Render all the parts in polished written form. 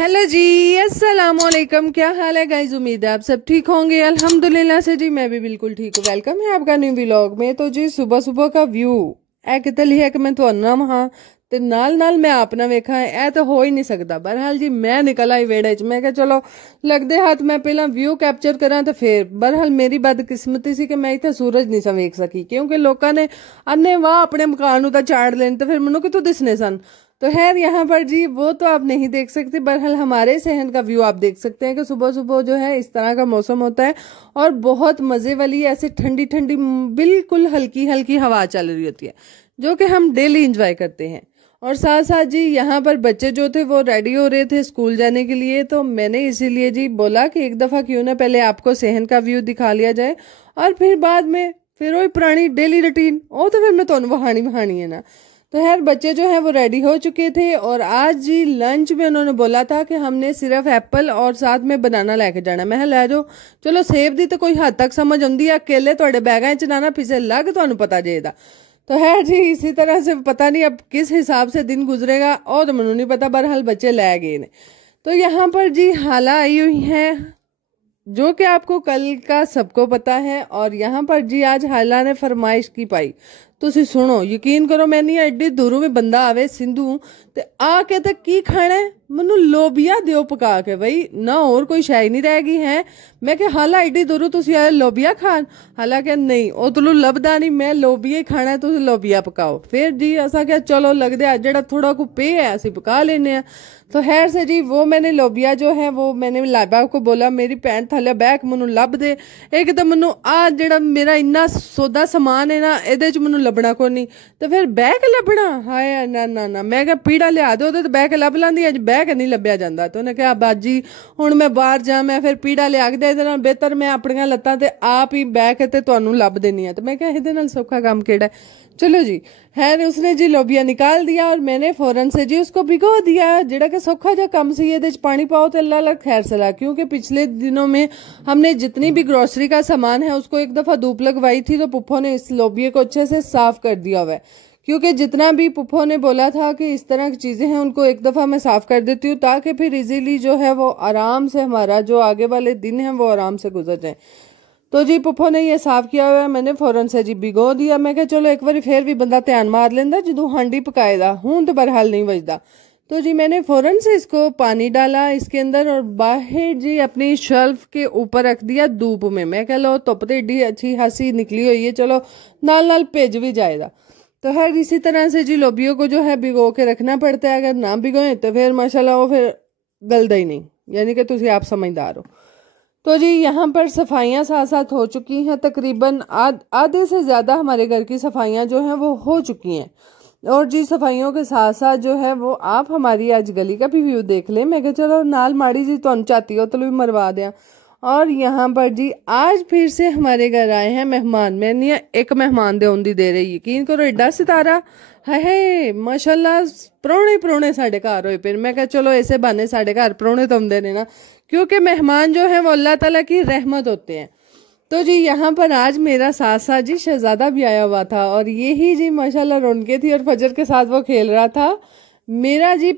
Hello जी, अस्सलाम वालेकुम। क्या हाल है गाइज? उम्मीद है आप सब ठीक होंगे। अल्हम्दुलिल्लाह से जी मैं भी बिल्कुल ठीक हूँ। वेलकम है आपका न्यू व्लॉग में। तो जी सुबह सुबह का व्यू ए कितल है कि मैं ਤੁਹਾਨੂੰ ਨਾ ਵਹਾਂ ਤੇ ਨਾਲ ਮੈਂ ਆਪਣਾ ਵੇਖਾਂ, ਇਹ ਤਾਂ ਹੋ ਹੀ ਨਹੀਂ ਸਕਦਾ। ਬਹਰਹਾਲ ਜੀ ਮੈਂ ਨਿਕਲ ਆਈ ਵੇੜੇ 'ਚ। ਮੈਂ ਕਿਹਾ ਚਲੋ ਲੱਗਦੇ ਹੱਥ ਮੈਂ ਪਹਿਲਾਂ व्यू कैप्चर ਕਰਾਂ ਤੇ ਫਿਰ ਬਹਰਹਾਲ ਮੇਰੀ ਬਦਕਿਸਮਤੀ ਸੀ ਕਿ ਮੈਂ ਇੱਥੇ ਸੂਰਜ ਨਹੀਂ ਸਾ ਵੇਖ ਸਕੀ, ਕਿਉਂਕਿ ਲੋਕਾਂ ਨੇ ਅੰਨੇ ਵਾਹ ਆਪਣੇ ਮਕਾਨ ਨੂੰ ਤਾਂ ਚਾੜ ਲੈਣ ਤੇ ਫਿਰ ਮੈਨੂੰ ਕਿੱਥੋਂ ਦਿਸਨੇ ਸਨ। तो खैर यहाँ पर जी वो तो आप नहीं देख सकते, बहरहाल हमारे शहर का व्यू आप देख सकते हैं कि सुबह सुबह जो है इस तरह का मौसम होता है और बहुत मज़े वाली ऐसे ठंडी ठंडी बिल्कुल हल्की हल्की हवा चल रही होती है, जो कि हम डेली इंजॉय करते हैं। और साथ साथ जी यहाँ पर बच्चे जो थे वो रेडी हो रहे थे स्कूल जाने के लिए, तो मैंने इसीलिए जी बोला कि एक दफ़ा क्यों ना पहले आपको शहर का व्यू दिखा लिया जाए और फिर बाद में फिर वही पुरानी डेली रूटीन वो तो फिर मैं तो वहानी है ना। तो खैर बच्चे जो है वो रेडी हो चुके थे और आज जी लंच में उन्होंने बोला था कि हमने सिर्फ एप्पल और साथ में बनाना लेके जाना। मैं लै जाओ, चलो सेब दी तो कोई हद तक समझ आती है, केले थोड़े बैगां च ना पिछे लग तो पता जेदा। तो खैर जी इसी तरह से पता नहीं अब किस हिसाब से दिन गुजरेगा और तो मैनू नहीं पता, बहरहाल बच्चे लै गए ने। तो यहाँ पर जी हाला आई हुई है जो कि आपको कल का सबको पता है। और यहाँ पर जी आज हाला ने फरमाइश की पाई, तुसी सुनो, यकीन करो मैं नहीं एडी दूरों में बंदा आवे सिंधु ते आके ते की खाना है, मनु लोबिया दियो पका के, भाई ना और कोई शाय नहीं रह गई है। मैं क्या हाला एडी दूरों तुसी आए लोबिया खान? हालांकि नहीं ओ तुलू लभदा नहीं, मैं लोबिया ही खाना है, तुसी लोबिया पकाओ। फिर जी असा क्या चलो लगदे अज जेड़ा थोड़ा को पे है असी पका लेने हैं। तो खैर से जी वो मैंने लोबिया जो है वो मैंने लाबा को बोला मेरी भैन थले बैक मनु लभ दे, एक तो मनु आ जेड़ा मेरा इन्ना सौदा समान है ना एदे च मनु लभना को नहीं, तो फिर बैक लभना हाय ना ना ना। मैं क्या पीड़ा लिया दो तो बैक लभ लांदी, अज बैक नहीं लभ्या जांदा। तो उन्हें कहा बाजी हुण मैं बाहर जा, मैं फिर पीड़ा लिया के दे देना, बेहतर मैं अपनियां लत्तां ते आप ही बैक ते तुहानू लभ देनी है। तो मैं क्या इहदे नाल सौखा काम केड़ा है। चलो जी खैर उसने जी लोबिया निकाल दिया और मैंने फौरन से जी उसको भिगो दिया, जेड़ा कि सौखा जा कम सी ये पानी पाओ तो अल्लाह लग खैर सला। क्योंकि पिछले दिनों में हमने जितनी भी ग्रोसरी का सामान है उसको एक दफा धूप लगवाई थी, तो पुप्पो ने इस लोबिये को अच्छे से साफ कर दिया हुआ है। क्योंकि जितना भी पुप्पो ने बोला था कि इस तरह की चीजें हैं उनको एक दफा मैं साफ कर देती हूँ ताकि फिर इजीली जो है वो आराम से हमारा जो आगे वाले दिन है वो आराम से गुजर जाए। तो जी पुप्पो ने ये साफ किया हुआ है, मैंने फौरन से जी भिगो दिया। मैं क्या चलो एक बार फिर भी बंदा ध्यान मार लेंदा जो हांडी पकाएदा, हूं तो बहरहाल नहीं बजदा। तो जी मैंने फौरन से इसको पानी डाला इसके अंदर और बाहर जी अपनी शेल्फ के ऊपर रख दिया धूप में। मैं कह लो धुप तो एडी अच्छी खासी निकली हुई है, चलो नाल नाल भिज भी जाएगा। तो हर इसी तरह से जी लोबियों को जो है भिगो के रखना पड़ता है, अगर ना भिगोए तो फिर माशाल्लाह वो फिर गलदा ही नहीं, यानी कि तुसी आप समझदार हो। तो जी यहाँ पर सफाइयाँ साथ साथ हो चुकी हैं, तकरीबन आधे से ज़्यादा हमारे घर की सफाइयाँ जो हैं वो हो चुकी हैं। और जी सफाइयों के साथ साथ जो है वो आप हमारी आज गली का भी व्यू देख लें। मैं कहा चलो नाल माड़ी जी तुम चाहती हो तो भी मरवा दें। और यहाँ पर जी आज फिर से हमारे घर आए हैं मेहमान। मैं नहीं एक मेहमान दे उन्दी दे रही, यकीन करो एडा सितारा है माशाल्लाह, परौने साढ़े घर होए फिर। मैं कहा चलो ऐसे बहाने साढ़े घर परौने तो आंदे ने ना, क्योंकि मेहमान जो है वो अल्लाह ताला की रहमत होते हैं। तो जी यहाँ पर आज मेरा साथ साथ जी शहजादा भी आया हुआ था और यही जी माशाल्लाह रौनके थी और फजर के साथ वो खेल रहा था। मेरा जी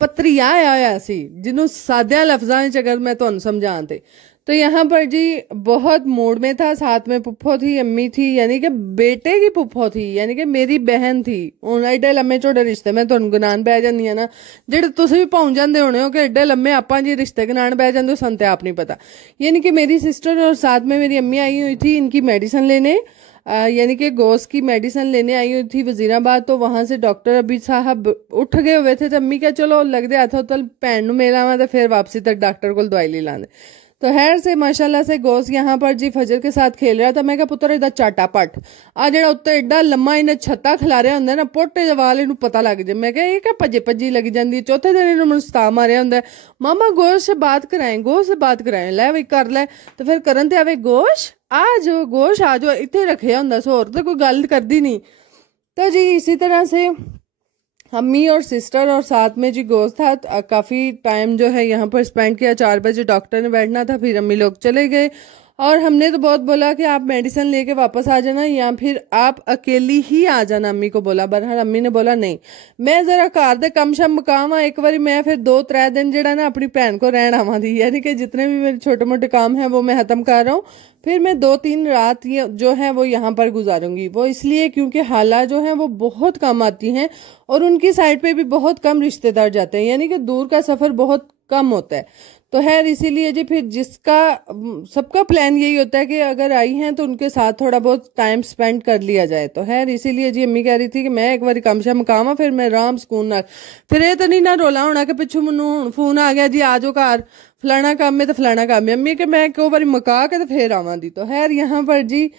पत्रिया आया सी जिन्हों साद्या लफ्जां अगर मैं तुहानू समझां ते। तो यहाँ पर जी बहुत मूड में था, साथ में पुप्पो थी, अम्मी थी, यानी कि बेटे की पुप्पो थी, यानी कि मेरी बहन थी। हुण एडे लम्मे चौड़े रिश्ते मैं तुहानू गनान बह जांदी है ना, जेडे तुसीं भी पहुंच जांदे होने हो कि एडे लम्मे आपां जी रिश्ते गनान बह जांदे हो, सन ते आप नहीं पता। यानी कि मेरी सिस्टर और साथ में मेरी अम्मी आई हुई थी इनकी मेडिसिन लेने, यानी कि गोस की मेडिसिन लेने आई हुई थी वजीराबाद। तो वहां से डॉक्टर अभी साहब उठ गए हुए थे, तो अम्मी क्या चलो लगदे हथ उत्तल भैन नूं मिल आवां ते फिर वापसी तक डॉक्टर को दवाई ले लांदे। तो खैर से माशाल्लाह से गोस यहाँ पर जी फजर के साथ खेल रहा था। मैं क्या पुत्र इदा चाटा पट आ जेड़ा उत्ते एडा लम्मा इन्हें छत्ता खिलारिया हुंदा ना, पोटे दे वाल इनू पता लग जाए। मैं क्या ये क्या भज्जे भज्जी लगी जाती है। चौथे दिन इन्होंने मैनू सता मारिया हुंदा, मामा गोश से बात कराएं लै वही कर लै। तो फिर करन ते आवे गोश आ जाओ इत्थे रखे हुंदा सो, होर तो कोई गल करदी नहीं। तो जी इसी तरह से अम्मी और सिस्टर और साथ में जी गोश्त था, काफ़ी टाइम जो है यहाँ पर स्पेंड किया। 4 बजे डॉक्टर ने बैठना था, फिर अम्मी लोग चले गए और हमने तो बहुत बोला कि आप मेडिसिन लेके वापस आ जाना या फिर आप अकेली ही आ जाना, अम्मी को बोला। बहरहाल अम्मी ने बोला नहीं, मैं जरा घर दे कम शम मुकाम एक बारी मैं फिर 2-3 दिन जेड़ा ना अपनी भैन को रहन आवा दी, यानी कि जितने भी मेरे छोटे मोटे काम हैं वो मैं खत्म कर रहा हूँ, फिर मैं 2-3 रात जो है वो यहाँ पर गुजारूंगी। वो इसलिए क्योंकि हाला जो है वो बहुत कम आती हैं और उनकी साइड पे भी बहुत कम रिश्तेदार जाते हैं, यानी कि दूर का सफर बहुत कम होता है। तो खैर इसीलिए जी फिर जिसका सबका प्लान यही होता है कि अगर आई हैं तो उनके साथ थोड़ा बहुत टाइम स्पेंड कर लिया जाए। तो खैर इसीलिए जी अम्मी कह रही थी कि मैं एक बार कम शम मुकामा फिर मैं आराम सुकून ना, फिर ये तो नहीं ना रोला होना कि पिछू मैनू फोन आ गया जी आ जाओ घर फलाना काम है तो फलाना काम है, अम्मी के मैं एक बार मुका के तो फिर आवा दी। तो खैर यहाँ पर जी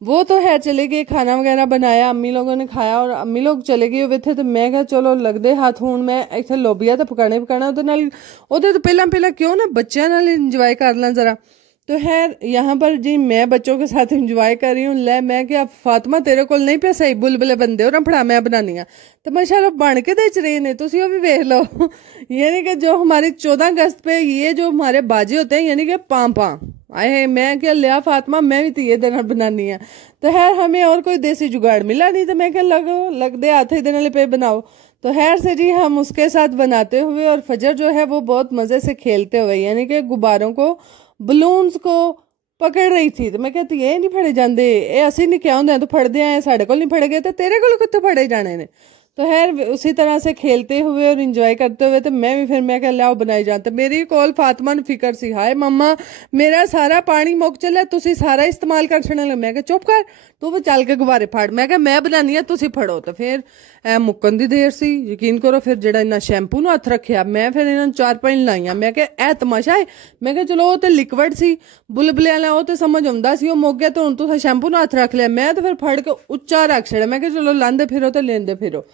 वो तो है चले गए, खाना वगैरह बनाया, अम्मी लोगों ने खाया और अम्मी लोग चले गए हुए थे। तो मैं कहा चलो लगदे हाथ हूं मैं इत्थे लोबिया तो पकाने ਉਹਦੇ तो पहला क्यों ना बच्चों नाल इंजॉय कर ला जरा। तो खैर यहाँ पर जी मैं बच्चों के साथ इंजॉय कर रही हूँ। ले मैं क्या फातिमा तेरे को नहीं पे सही बुलबुले बंदे और फड़ा मैं बनानी आ तो माशाल्लाह बन के दे रहे ने, तुसी वो भी देख लो। यानी कि जो हमारी 14 अगस्त पे ये जो हमारे बाजे होते हैं यानी कि पांपा आए, मैं क्या लिया फातिमा मैं भी तो ये दिन बनानी है। तो खैर हमें और कोई देसी जुगाड़ मिला नहीं तो मैं क्या लग दे आते दिन वाले पे बनाओ। तो खैर से जी हम उसके साथ बनाते हुए और फजर जो है वो बहुत मजे से खेलते हुए यानी कि गुब्बारों को बलून्स को पकड़ रही थी। तो मैं कहती ये नहीं फड़े जाते, ये असि नहीं क्या होंगे तो फड़ते आए साढ़े को नहीं फड़े गए तो तेरे को कितने फड़े जाने ने। तो खैर उसी तरह से खेलते हुए और इंजॉय करते हुए तो मैं भी फिर मैं क्या लाओ बनाई जाते मेरी कॉल फातिमा ने फिक्र सी हाय मम्मा मेरा सारा पानी मुक चला तुसी सारा इस्तेमाल कर छड़न लगे। मैं क्या चुप कर तू भी चल के गुब्बारे फाड़, मैं क्या मैं बनानी है तुसी फड़ो। तो फिर मुक्कन दी देर सी यकीन करो फिर जेड़ा इन्ना शैंपू ਨੂੰ हथ रखिया मैं फिर इन्होंने 4-5 लाइया। मैं क्या ए तमाशा है, मैं क्या चलो वो तो लिक्विड सी बुलबुले वाला वो तो समझ आंदा सी वो मुक गया तो हुण तुसीं शैंपू ਨੂੰ हथ रख लिया। मैं तो फिर फड़ के उच्चा रख छड़िया, मैं क्या चलो लांदे फिरो तो लेंदे फिरो।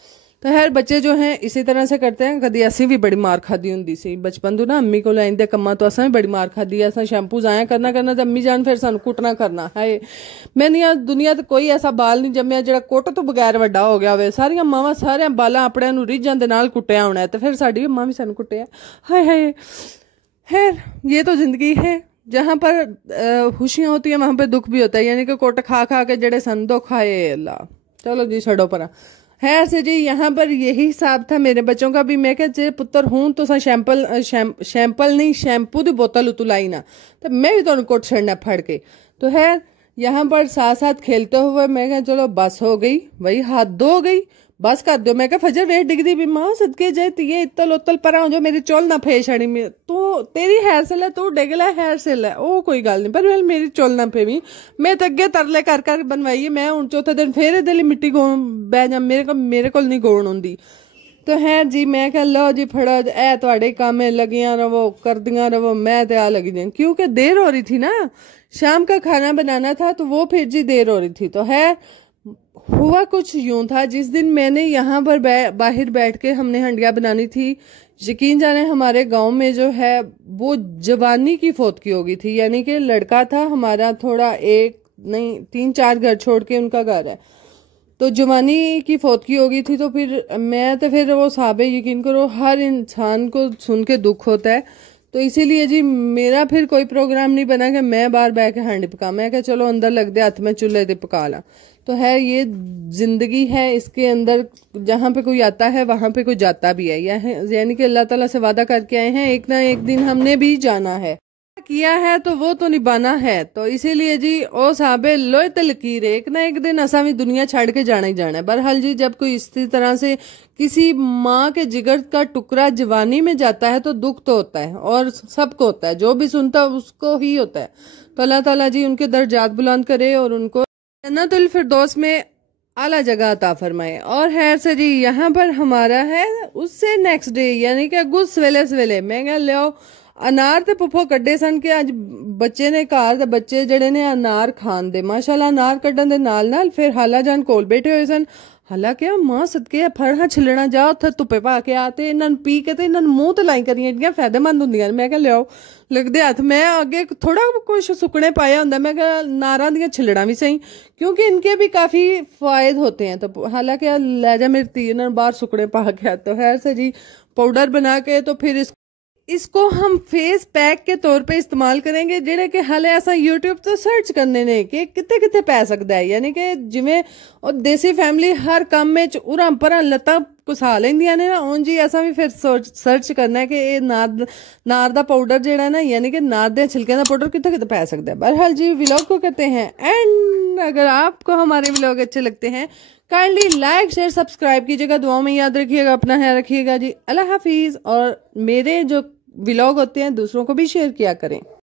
तो खैर बच्चे जो हैं इसी तरह से करते हैं। कभी असी भी बड़ी मार खादी होंगी सी बचपन तो ना अम्मी को आइंदे कम्मा तो असा भी बड़ी मार खादी असा शैंपू जाया करना तो अम्मी जान फिर सानू कुटना करना है। मैंने दुनिया तो कोई ऐसा बाल नहीं जम्मिया जो कुट तो बगैर वड्डा हो गया हो। सारिया मावां सारे बालां अपने रिझां दे नाल कुटिया होना है तो फिर साडी अम्मा भी सानू कुटिया हाय हाय। खैर ये तो जिंदगी है, जहाँ पर खुशियां होती है वहां पर दुख भी होता है, यानी कि कुट खा खा के जड़े सन दुख आए अल्लाह। चलो जी छड़ो पर। खैर से जी यहाँ पर यही हिसाब था मेरे बच्चों का भी। मैं क्या जे पुत्र हूं तो शैंपल नहीं शैम्पू की बोतल उतु लाई ना तो मैं भी तुहानू कुट छड़ना फड़ के। तो खैर यहाँ पर साथ साथ खेलते हुए मैं क्या चलो बस हो गई वही हाथ धो गई बस कर दो। मैं क्या फजर वेट डिगदी भी मां सदके जाए तो ये इत्तल उतल पर जो मेरी चोल ना फेश आनी में तो तेरी हैर से तू डिगला हैर से लै ओ कोई गल नहीं पर मेरी चोल ना फेवी। मैं तो अगे तरले कर कर बनवाई मैं हूं चौथे दिन फिर दिल मिट्टी गो बह जा मेरे को नहीं गोण आउंदी। तो है जी मैं कह लो जी फड़ो ए थोड़े काम लगियां रहो करदियां रहो मैं तो आ लगी दी क्योंकि देर हो रही थी ना, शाम का खाना बनाना था तो वो फिर जी देर हो रही थी। तो है हुआ कुछ यूं था जिस दिन मैंने यहाँ पर बाहर बैठ के हमने हंडिया बनानी थी, यकीन जाने हमारे गांव में जो है वो जवानी की फौतगी हो गई थी, यानी कि लड़का था हमारा थोड़ा एक नहीं 3-4 घर छोड़ के उनका घर है तो जवानी की फौतगी हो गई थी। तो फिर वो साहब यकीन करो हर इंसान को सुन के दुख होता है। तो इसीलिए जी मेरा फिर कोई प्रोग्राम नहीं बना कि मैं बाहर बैठ के हांडी पका, मैं क्या चलो अंदर लग दे हाथ में चूल्हे पे पका ला। तो है ये जिंदगी है, इसके अंदर जहाँ पे कोई आता है वहां पे कोई जाता भी है, यानी कि अल्लाह ताला से वादा करके आए हैं एक ना एक दिन हमने भी जाना है, किया है तो वो तो निभाना है। तो इसीलिए जी ओ साहबे लोए ते लकीर एक ना एक दिन असा भी दुनिया छाड़ के जाना ही जाना है। बहरहाल जी जब कोई इस तरह से किसी माँ के जिगर का टुकड़ा जवानी में जाता है तो दुख तो होता है और सबको होता है, जो भी सुनता है उसको ही होता है। तो अल्लाह ताला जी उनके दर्जात बुलंद करे और उनको जन्नतुल फिरदौस में आला जगह अता फरमाए। और खैर से जी यहाँ पर हमारा है उससे नेक्स्ट डे यानी कि गुस सवेले मैं क्या लियो अनार ते पुप्पो कड्डे सन के अज बच्चे ने घर ते बच्चे जड़े ने अनार खान दे माशाल्लाह अनार कड्डन दे नाल फिर हाला जान कोल बैठे हुए सन। हाला क्या मां सदके फड़ा छिलना जा उत्थे धुप्पे पा के आते इन्हां पी के ते इन्हां मूंह ते लाई करियां एडियां फायदेमंद हुंदियां। मैं क्या लियाओ लगदे हथ मैं अगे थोड़ा कुछ सुकने पाया हुंदा, मैं क्या नारां दियां छिलड़ा भी सही क्योंकि इनके भी काफी फायदे होते हैं। तो हालांकि ले जा मेरी धी इन्हां बाहर सुकने पा के। तो खैर से जी पाउडर बना के तो फिर इसको हम फेस पैक के तौर पे इस्तेमाल करेंगे ਜਿਹੜੇ ਕਿ ਹਾਲੇ ਅਸਾਂ YouTube ਤੋਂ ਸਰਚ ਕਰਨੇ ਨੇ ਕਿ ਕਿੱਥੇ ਕਿੱਥੇ ਪੈ ਸਕਦਾ ਹੈ। ਯਾਨੀ ਕਿ ਜਿਵੇਂ ਉਹ ਦੇਸੀ ਫੈਮਿਲੀ ਹਰ ਕੰਮ ਵਿੱਚ ਉਰਾਂ ਪਰਾਂ ਲੱਤਾਂ ਘੁਸਾ ਲੈਂਦੀਆਂ ਨੇ ਨਾ, ਉਂਝ ਹੀ ਅਸਾਂ ਵੀ ਫਿਰ ਸਰਚ ਕਰਨਾ ਹੈ ਕਿ ਇਹ नार ਦਾ पाउडर ਜਿਹੜਾ ना, यानी कि नार ਦੇ छिलके ਦਾ पाउडर कितने कितने पै सकता है। बहरहाल जी व्लॉग को करते हैं एंड अगर आपको हमारे व्लॉग अच्छे लगते हैं काइंडली लाइक शेयर सब्सक्राइब कीजिएगा, दुआओं में याद रखिएगा, अपना ख्याल रखिएगा जी। अल्लाह हाफिज। और मेरे जो व्लॉग होते हैं दूसरों को भी शेयर किया करें।